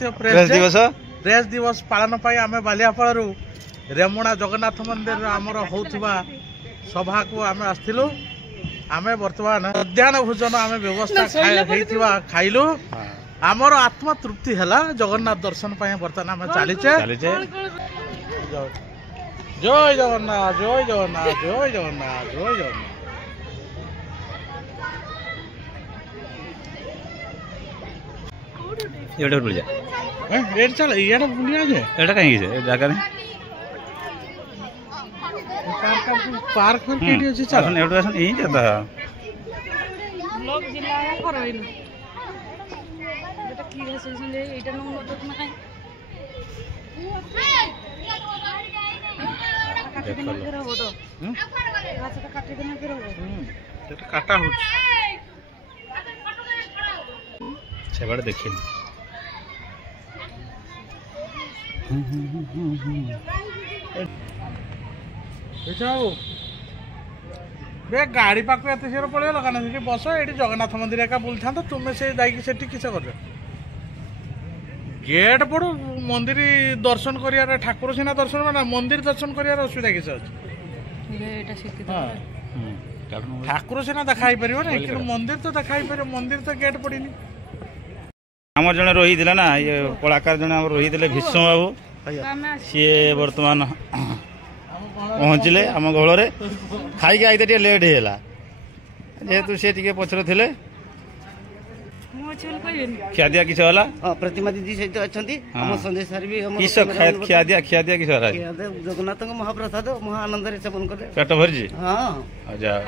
अंतर्राष्ट्रीय प्रेस दिवस पालन आम बालियापाड़ रेमुणा जगन्नाथ मंदिर आमर होउथिबा सभा को आम आसथिलु। आम बर्तमान मध्याह्न भोजन आम व्यवस्था खाइलु। आमर आत्मा तृप्ति है जगन्नाथ दर्शन बर्तमान आम चलीचे। जय जगन्नाथ जय जगन्नाथ जय जगन्नाथ जय जगन्नाथ। एटा बुलिया एट चल इयाडे बुलिया जे एटा कहीं जे जगह में पार्क में केडी अछि चल एटा सन ई जता ब्लॉक जिला है करइल बेटा की है सेशन जे एटा नो मत में काई काटी देना फिर हो तो रास्ता काटी देना फिर हो एटा काटा हो सेबड़ देखिन गाड़ी पाक एत सीर पड़े लगा से बस ये जगन्नाथ मंदिर एका बुल था तुम्हें से जाकि किस कर गेट पड़ मंदिर दर्शन कर ठाकुर सीना दर्शन ना मंदिर दर्शन कर असुविधा किस ठाकुर सीना देखा पार मंदिर तो देखा पार मंदिर तो गेट पड़ी आम जड़े रही ना ये कलाकार जड़े रही भीष्म बाबू सी बर्तमान पहुँचले आम गहल खाई आई टे लेट है जेहेतु सी टे पचर थे खियादिया किस प्रतिमा दीदी सहित अच्छा संदेश सर भी खियादिया किस जगन्नाथ महाप्रसाद महा आनंद सेवन कले पेट भरी हाँ जाओ